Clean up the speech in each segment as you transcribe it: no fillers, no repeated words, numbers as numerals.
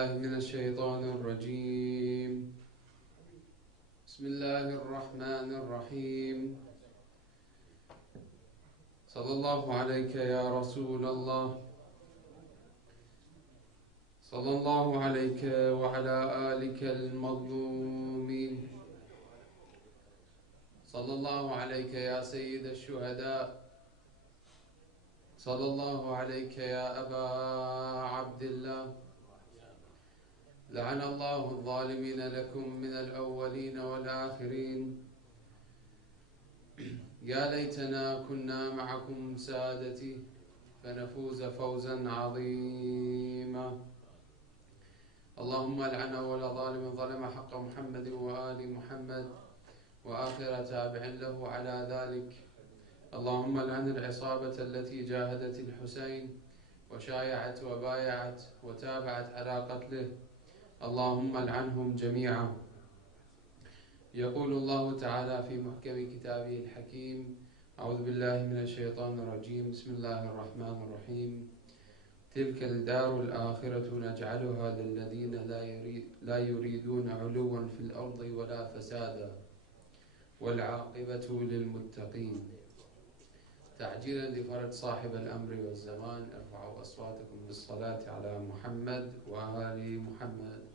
بالله من الشيطان الرجيم. بسم الله الرحمن الرحيم. صلى الله عليك يا رسول الله، صلى الله عليك وعلى آلك المظلومين، صلى الله عليك يا سيد الشهداء، صلى الله عليك يا أبا عبد الله. لعن الله الظالمين لكم من الأولين والآخرين. يا ليتنا كنا معكم سادتي فنفوز فوزا عظيما. اللهم لعن أول ظالم ظلم حق محمد وآل محمد وآخر تابع له على ذلك. اللهم لعن العصابة التي جاهدت الحسين وشايعت وبايعت وتابعت على قتله. اللهم لعنهم جميعا. يقول الله تعالى في محكم كتابه الحكيم: أعوذ بالله من الشيطان الرجيم. بسم الله الرحمن الرحيم. تلك الدار الآخرة نجعلها للذين لا يريدون علوا في الأرض ولا فسادا والعاقبة للمتقين. تعجيلا لفرج صاحب الأمر والزمان، ارفعوا أصواتكم بالصلاة على محمد وآل محمد.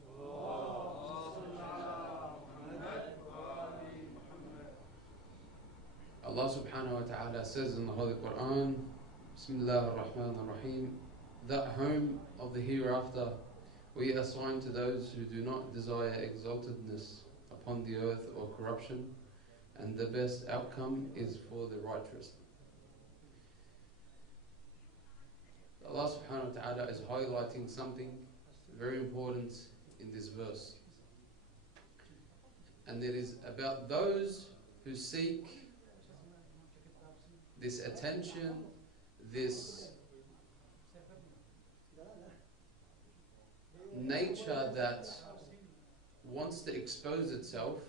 Allah subhanahu wa ta'ala says in the Holy Quran, Bismillah ar-Rahman ar-Rahim, that home of the hereafter we assign to those who do not desire exaltedness upon the earth or corruption, and the best outcome is for the righteous. Allah subhanahu wa ta'ala is highlighting something very important in this verse, and it is about those who seek this attention, this nature that wants to expose itself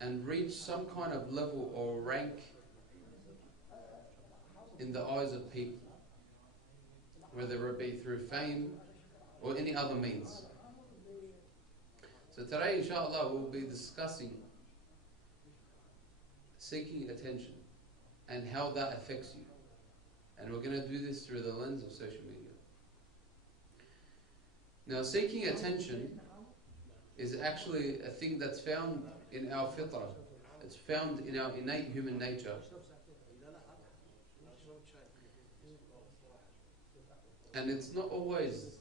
and reach some kind of level or rank in the eyes of people, whether it be through fame or any other means. So today, inshallah, we'll be discussing seeking attention and how that affects you. And we're going to do this through the lens of social media. Now, seeking attention is actually a thing that's found in our fitrah. It's found in our innate human nature. And it's not always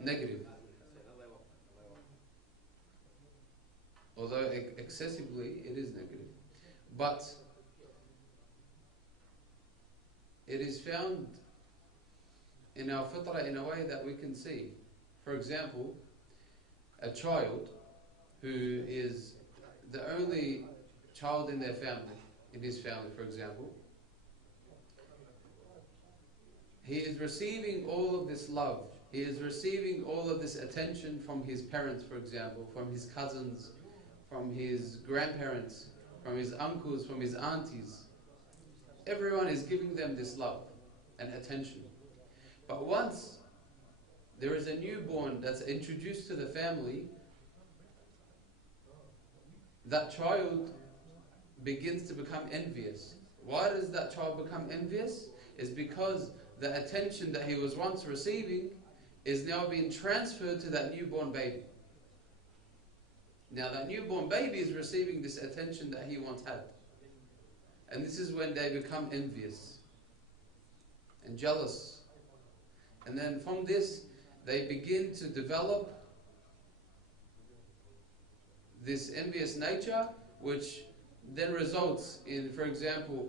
negative. Although excessively it is negative. But it is found in our fitrah in a way that we can see. For example, a child who is the only child in their family, in his family for example, he is receiving all of this love, he is receiving all of this attention from his parents, for example, from his cousins, from his grandparents, from his uncles, from his aunties. Everyone is giving them this love and attention. But once there is a newborn that's introduced to the family, that child begins to become envious. Why does that child become envious? It's because the attention that he was once receiving is now being transferred to that newborn baby. Now that newborn baby is receiving this attention that he once had. And this is when they become envious and jealous. And then from this, they begin to develop this envious nature, which then results in, for example,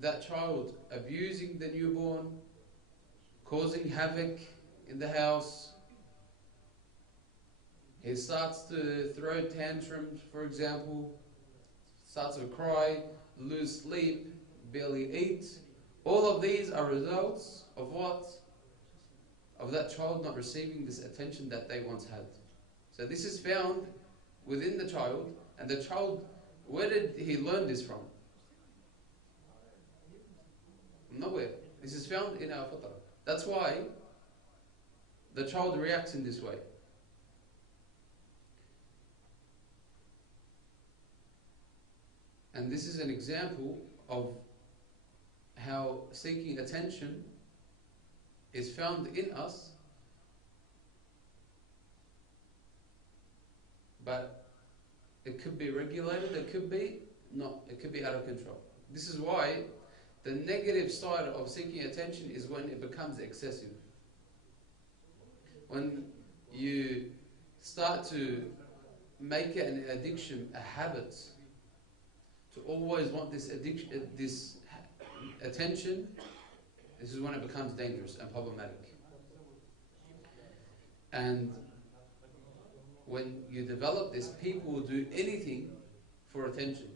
that child abusing the newborn, causing havoc in the house. He starts to throw tantrums, for example, starts to cry, lose sleep, barely eat. All of these are results of what? Of that child not receiving this attention that they once had. So this is found within the child, and the child, where did he learn this from? Nowhere. This is found in our fitrah. That's why the child reacts in this way. And this is an example of how seeking attention is found in us, but it could be regulated, it could be not, it could be out of control. This is why the negative side of seeking attention is when it becomes excessive. When you start to make it an addiction, a habit, to always want this attention, this is when it becomes dangerous and problematic. And when you develop this, people will do anything for attention.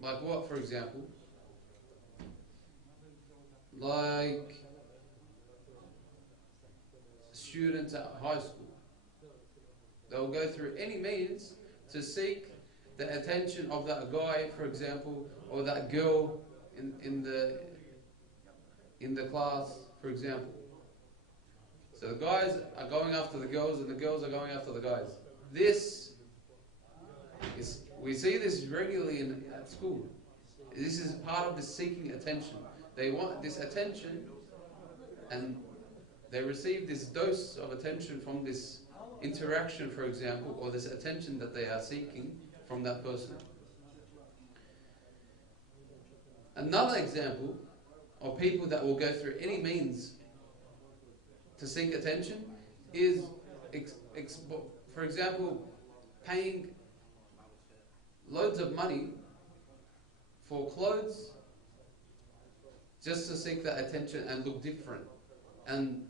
Like what, for example? Like students at high school. They'll go through any means to seek the attention of that guy, for example, or that girl in the class, for example. So the guys are going after the girls, and the girls are going after the guys. We see this regularly at school. This is part of the seeking attention. They want this attention, and they receive this dose of attention from this interaction, for example, or this attention that they are seeking from that person. Another example of people that will go through any means to seek attention is, for example, paying loads of money for clothes just to seek that attention and look different, and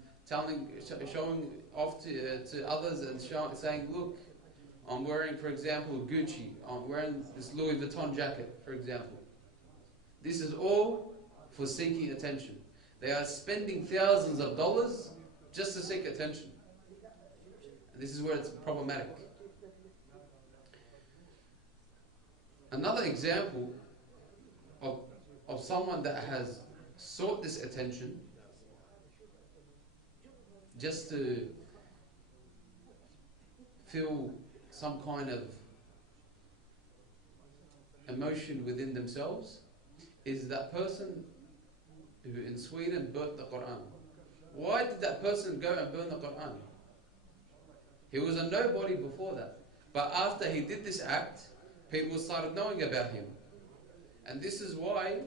showing off to others and saying, look, I'm wearing, for example, Gucci, I'm wearing this Louis Vuitton jacket, for example. This is all for seeking attention. They are spending thousands of dollars just to seek attention. And this is where it's problematic. Another example of someone that has sought this attention just to feel some kind of emotion within themselves is that person who in Sweden burnt the Quran. Why did that person go and burn the Quran? He was a nobody before that. But after he did this act, people started knowing about him. And this is why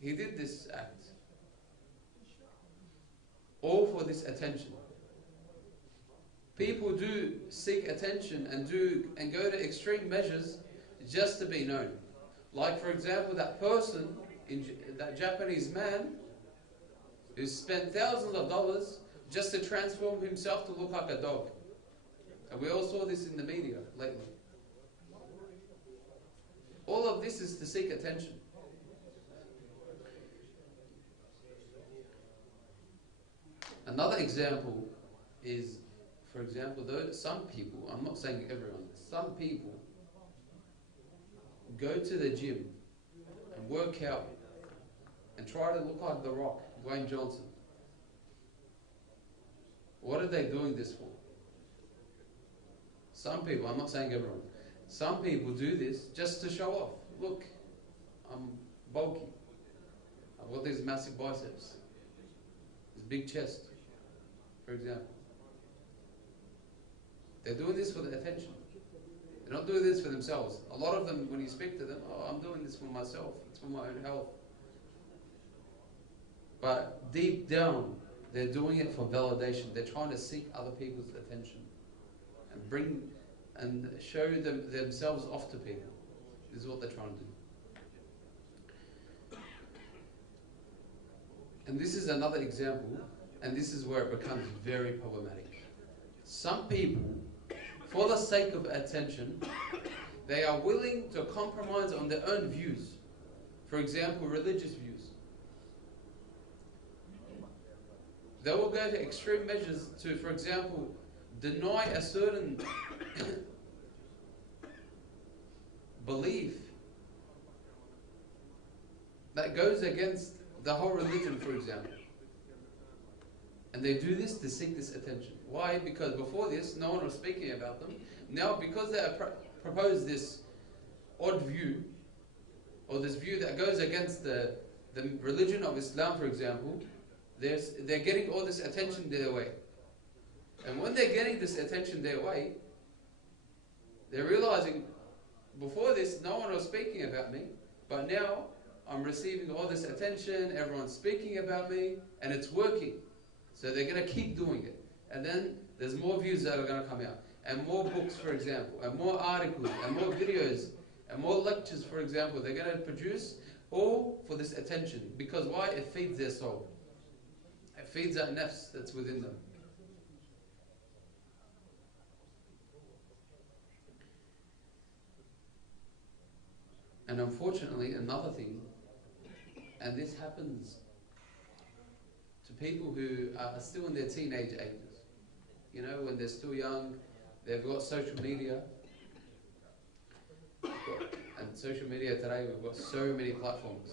he did this act. All for this attention. People do seek attention and go to extreme measures just to be known. Like, for example, that person, that Japanese man, who spent thousands of dollars just to transform himself to look like a dog. And we all saw this in the media lately. All of this is to seek attention. Another example is, for example, some people, I'm not saying everyone, some people go to the gym and work out and try to look like The Rock, Dwayne Johnson. What are they doing this for? Some people, I'm not saying everyone, some people do this just to show off. Look, I'm bulky. I've got these massive biceps, this big chest, for example. They're doing this for the attention. They're not doing this for themselves. A lot of them, when you speak to them, oh, I'm doing this for myself. It's for my own health. But deep down, they're doing it for validation. They're trying to seek other people's attention and bring and show themselves off to people. This is what they're trying to do. And this is another example, and this is where it becomes very problematic. Some people, for the sake of attention, they are willing to compromise on their own views. For example, religious views. They will go to extreme measures to, for example, deny a certain belief that goes against the whole religion, for example. And they do this to seek this attention. Why? Because before this, no one was speaking about them. Now, because they propose this odd view, or this view that goes against the religion of Islam, for example, they're getting all this attention their way. And when they're getting this attention their way, they're realizing, before this, no one was speaking about me, but now I'm receiving all this attention, everyone's speaking about me, and it's working. So they're going to keep doing it. And then there's more views that are going to come out, and more books, for example, and more articles, and more videos, and more lectures, for example, they're going to produce, all for this attention. Because why? It feeds their soul. It feeds that nafs that's within them. And unfortunately, another thing, and this happens to people who are still in their teenage ages. You know, when they're still young, they've got social media. And social media today, we've got so many platforms.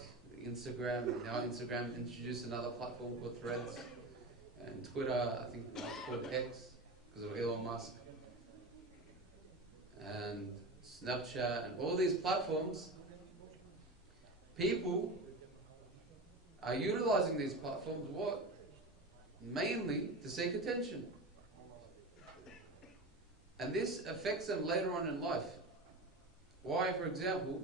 Instagram, now Instagram introduced another platform called Threads. And Twitter, I think it's called X, because of Elon Musk. And Snapchat, and all these platforms, people are utilizing these platforms, what? Mainly to seek attention. And this affects them later on in life. Why, for example,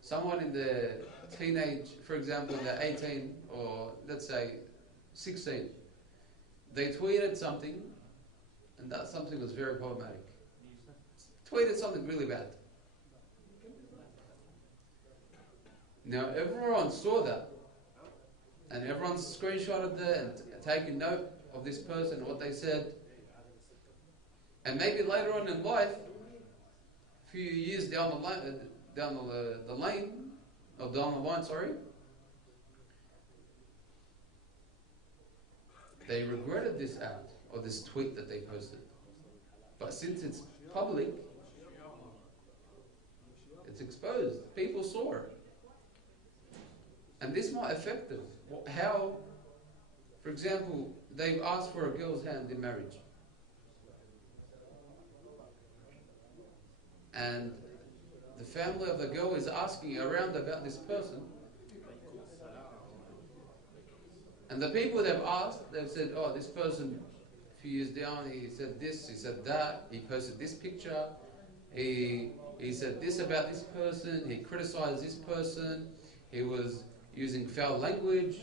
someone in the teenage, for example, they're 18 or let's say 16, they tweeted something, and that something was very problematic. Tweeted something really bad. Now everyone saw that, and everyone's screenshotted it and taken note of this person, what they said. And maybe later on in life, a few years down the line, they regretted this act or this tweet that they posted. But since it's public, it's exposed. People saw it. And this might affect them. How, for example, they've asked for a girl's hand in marriage. And the family of the girl is asking around about this person. And the people they've asked, they've said, oh, this person, a few years down, he said this, he said that, he posted this picture, he said this about this person, he criticized this person, he was using foul language,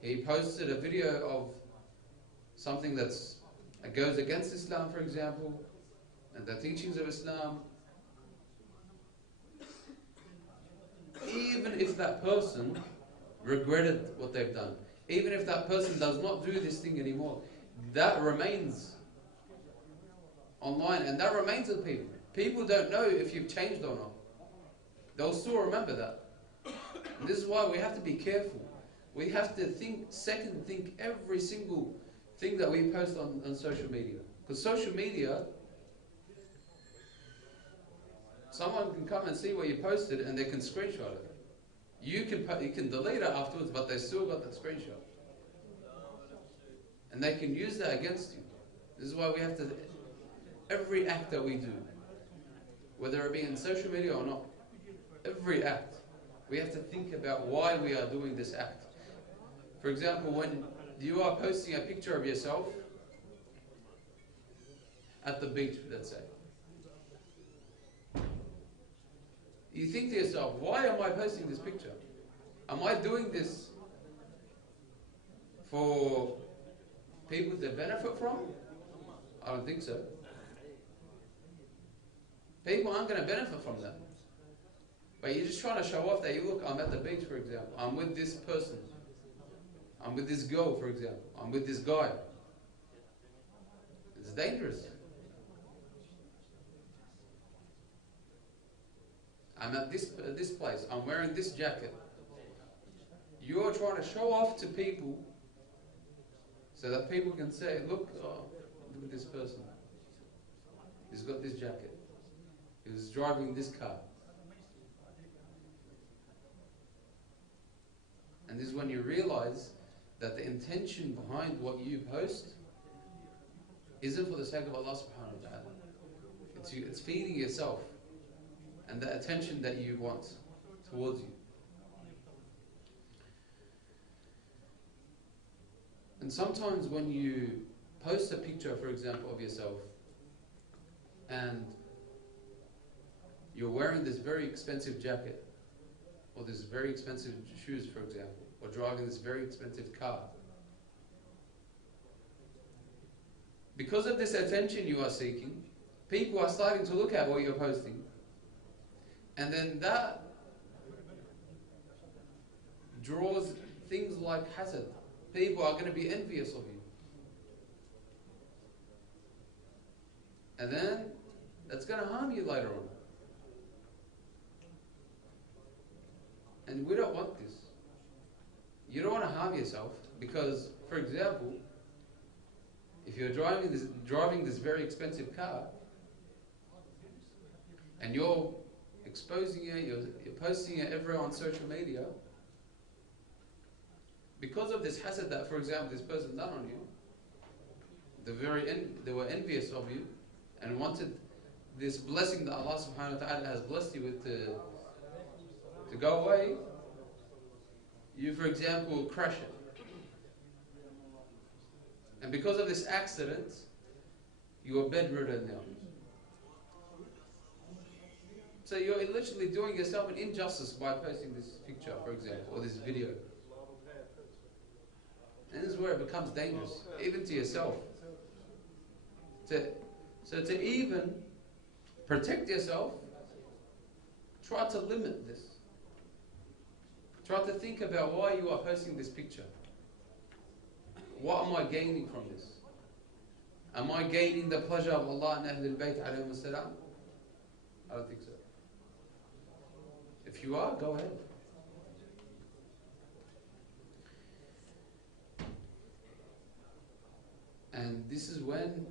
he posted a video of something that goes against Islam, for example, and the teachings of Islam. Even if that person regretted what they've done, even if that person does not do this thing anymore, that remains online, and that remains with people. People don't know if you've changed or not. They'll still remember that. And this is why we have to be careful. We have to second think every single thing that we post on social media. Because social media, someone can come and see what you posted and they can screenshot it. You can delete it afterwards, but they still got that screenshot. And they can use that against you. This is why we have to, every act that we do, whether it be in social media or not, every act, we have to think about why we are doing this act. For example, when you are posting a picture of yourself at the beach, let's say, you think to yourself, why am I posting this picture? Am I doing this for people to benefit from? I don't think so. People aren't going to benefit from that. But you're just trying to show off that, look, I'm at the beach, for example. I'm with this person. I'm with this girl, for example. I'm with this guy. It's dangerous. I'm at this place. I'm wearing this jacket. You're trying to show off to people so that people can say, look at this person. He's got this jacket. He's driving this car. And this is when you realize that the intention behind what you post isn't for the sake of Allah subhanahu wa ta'ala. It's feeding yourself and the attention that you want towards you. And sometimes when you post a picture, for example, of yourself, and you're wearing this very expensive jacket, or this very expensive shoes, for example, or driving this very expensive car, because of this attention you are seeking, people are starting to look at what you're posting, and then that draws things like hasad. People are going to be envious of you. And then that's going to harm you later on. And we don't want this. You don't want to harm yourself because, for example, if you're driving this very expensive car and you're exposing it, you're posting it everywhere on social media, because of this hasad that, for example, this person done on you, they were envious of you and wanted this blessing that Allah subhanahu wa ta'ala has blessed you with to go away. You, for example, crash it. And because of this accident, you are bedridden now. So you're literally doing yourself an injustice by posting this picture, for example, or this video. And this is where it becomes dangerous, even to yourself. So to even protect yourself, try to limit this. Try to think about why you are posting this picture. What am I gaining from this? Am I gaining the pleasure of Allah and Ahlul Bayt alayhim salam? I don't think so. If you are, go ahead. And this is when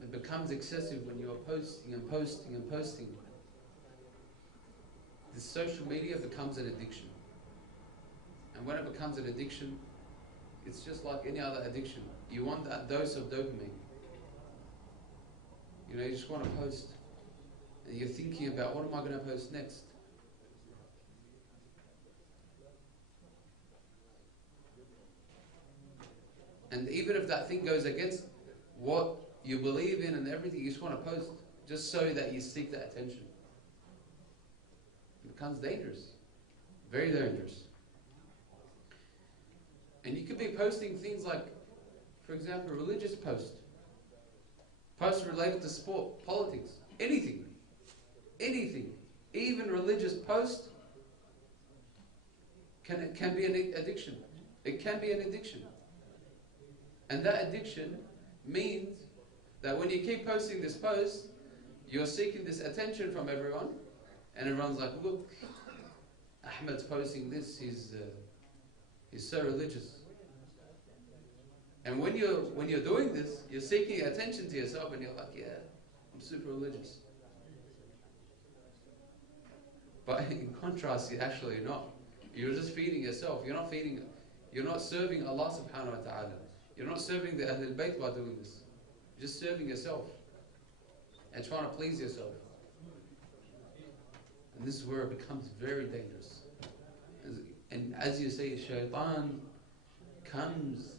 it becomes excessive, when you are posting and posting and posting. This social media becomes an addiction. And when it becomes an addiction, it's just like any other addiction. You want that dose of dopamine. You know, you just want to post. And you're thinking about, what am I going to post next? And even if that thing goes against what you believe in and everything, you just want to post just so that you seek that attention. It becomes dangerous. Very dangerous. And you could be posting things like, for example, religious posts. Posts related to sport, politics, anything. Anything. Even religious posts can be an addiction. It can be an addiction. And that addiction means that when you keep posting this post, you're seeking this attention from everyone, and everyone's like, look, Ahmed's posting this, he's so religious. And when you're doing this, you're seeking attention to yourself, and you're like, yeah, I'm super religious. But in contrast, you're actually not. You're just feeding yourself. You're not serving Allah subhanahu wa ta'ala. You're not serving the Ahlul Bayt by doing this. You're just serving yourself and trying to please yourself. And this is where it becomes very dangerous. And as you say, shaitan comes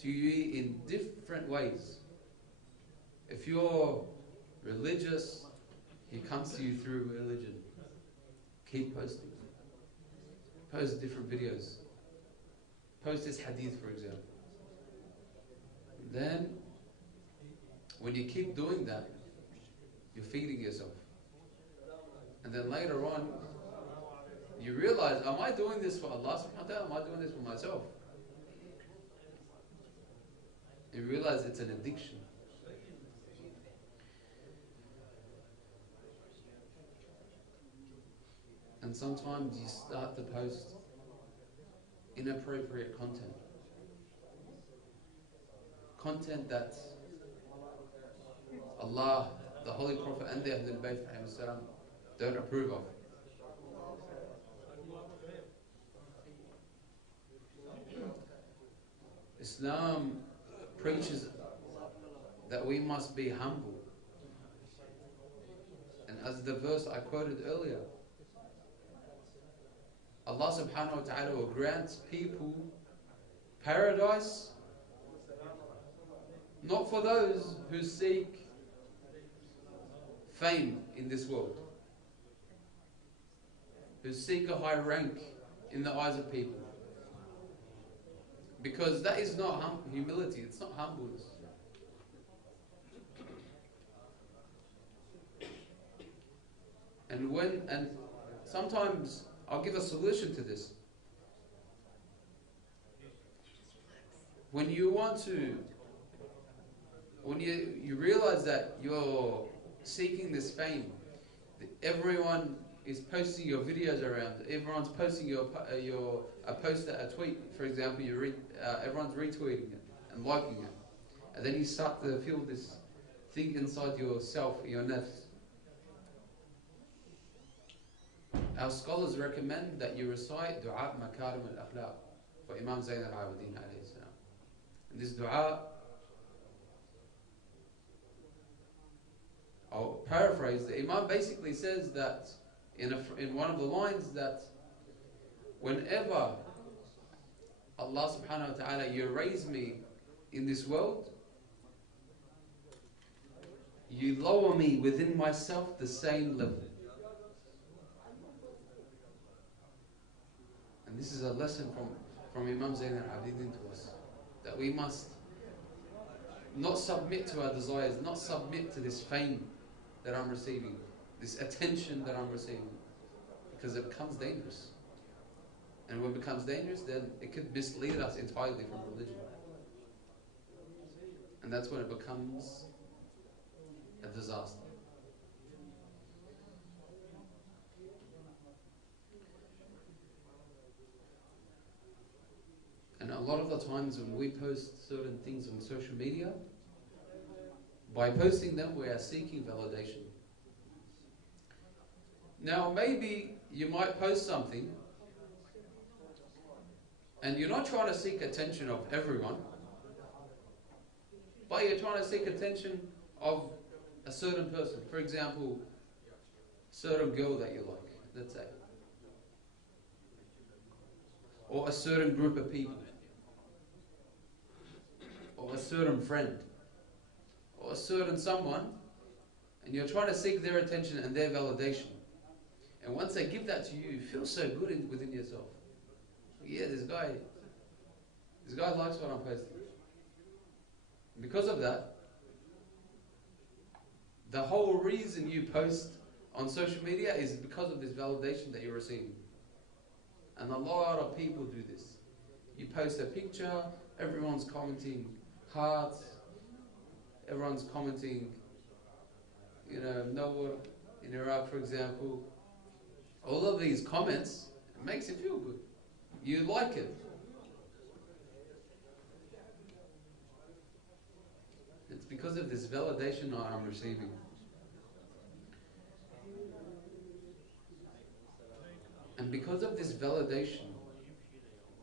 to you in different ways. If you're religious, he comes to you through religion. Keep posting. Post different videos. Post this hadith, for example. Then, when you keep doing that, you're feeding yourself. And then later on, you realize, am I doing this for Allah subhanahu wa ta'ala? Am I doing this for myself? You realize it's an addiction. And sometimes you start to post inappropriate content. Content that Allah, the Holy Prophet and the Ahlul Bayt don't approve of. Islam preaches that we must be humble. And as the verse I quoted earlier, Allah subhanahu wa ta'ala will grant people paradise not for those who seek fame in this world, who seek a high rank in the eyes of people. Because that is not humility, it's not humbleness. And sometimes I'll give a solution to this. When you realize that you're seeking this fame, everyone is posting your videos around. Everyone's posting a post, a tweet, for example. Everyone's retweeting it and liking it, and then you start to feel this thing inside yourself, your nafs. Our scholars recommend that you recite Dua Makarim al-Akhlaq for Imam Zayn al-Abidin alayhi salam. And this dua, I'll paraphrase, the Imam basically says that in one of the lines that whenever Allah subhanahu wa ta'ala, you raise me in this world, you lower me within myself the same level. And this is a lesson from Imam Zayn al-Abidin to us, that we must not submit to our desires, not submit to this fame that I'm receiving, this attention that I'm receiving, because it becomes dangerous. And when it becomes dangerous, then it could mislead us entirely from religion. And that's when it becomes a disaster. And a lot of the times when we post certain things on social media, by posting them we are seeking validation. Now maybe you might post something and you're not trying to seek attention of everyone, but you're trying to seek attention of a certain person. For example, a certain girl that you like, let's say, or a certain group of people, or a certain friend, or a certain someone, and you're trying to seek their attention and their validation. And once they give that to you, you feel so good within yourself. Yeah, this guy likes what I'm posting. And because of that, the whole reason you post on social media is because of this validation that you're receiving. And a lot of people do this. You post a picture, everyone's commenting hearts, everyone's commenting, Nawar in Iraq, for example. All of these comments, it makes you feel good. You like it. It's because of this validation I'm receiving. And because of this validation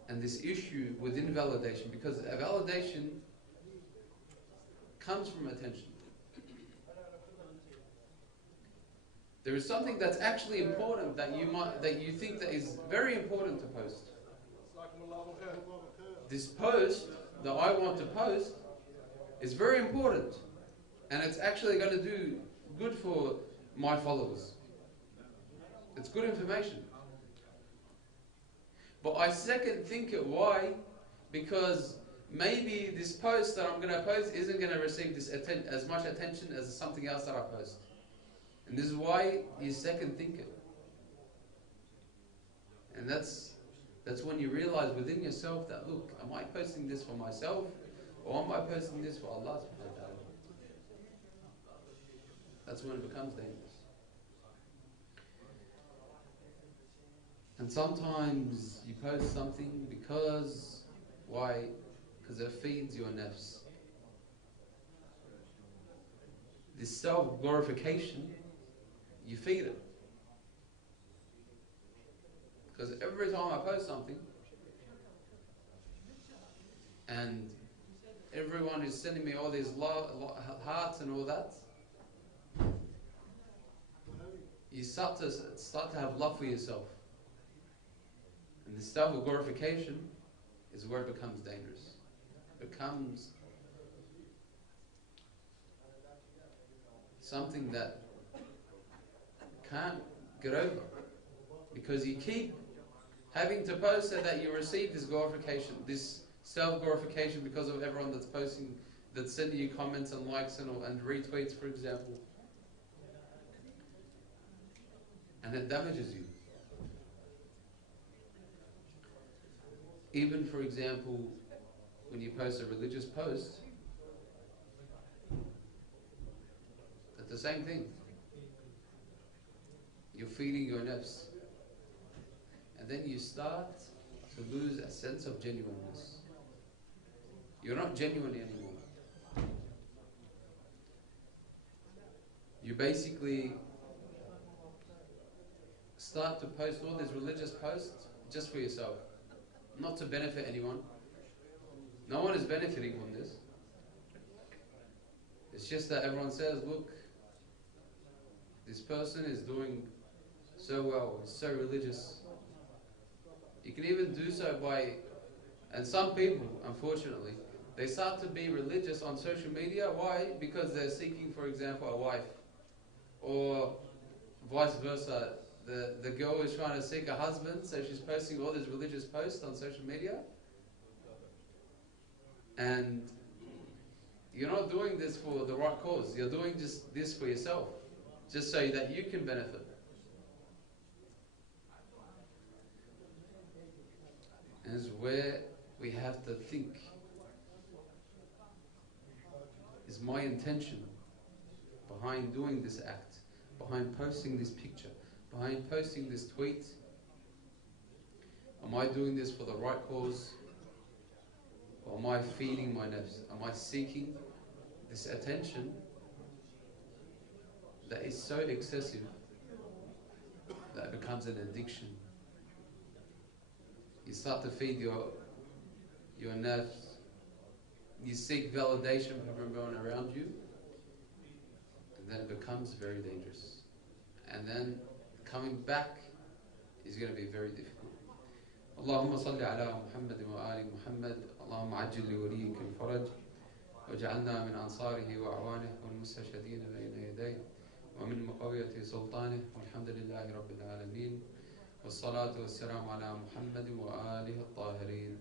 and this issue within validation, because a validation comes from attention. There is something that's actually important that you think that is very important to post. This post that I want to post is very important, and it's actually going to do good for my followers. It's good information. But I second think it. Why? Because maybe this post that I'm going to post isn't going to receive as much attention as something else that I post. And this is why you second think it. And that's when you realize within yourself that, look, am I posting this for myself, or am I posting this for Allah subhanahu wa ta'ala? That's when it becomes dangerous. And sometimes you post something because, why? Because it feeds your nafs. This self-glorification, you feed it. Because every time I post something, and everyone is sending me all these hearts and all that. You start to have love for yourself. And the stuff of glorification is where it becomes dangerous. It becomes something that can't get over. Because you keep having to post so that you receive this glorification, this self-glorification because of everyone that's posting, that's sending you comments and likes and retweets, for example. And it damages you. Even, for example, when you post a religious post, it's the same thing. You're feeding your nafs. And then you start to lose a sense of genuineness. You're not genuine anymore. You basically start to post all these religious posts just for yourself, not to benefit anyone. No one is benefiting from this. It's just that everyone says, look, this person is doing so well, he's so religious. You can even do so by, and some people, unfortunately, they start to be religious on social media. Why? Because they're seeking, for example, a wife. Or vice versa. The girl is trying to seek a husband, so she's posting all these religious posts on social media. And you're not doing this for the right cause. You're doing just this for yourself, just so that you can benefit. And it's where we have to think, is my intention behind doing this act, behind posting this picture, behind posting this tweet? Am I doing this for the right cause? Or am I feeding my nafs? Am I seeking this attention that is so excessive that it becomes an addiction? You start to feed your nafs. You seek validation from everyone around you, and then it becomes very dangerous. And then coming back is going to be very difficult. اللهم صل على محمد وآل محمد اللهم عجل لوليك الفرج واجعلنا من أنصاره وأعوانه والمستشهدين بين يديه ومن مقوية سلطانه والحمد لله رب العالمين والصلاة والسلام على محمد وآله الطاهرين.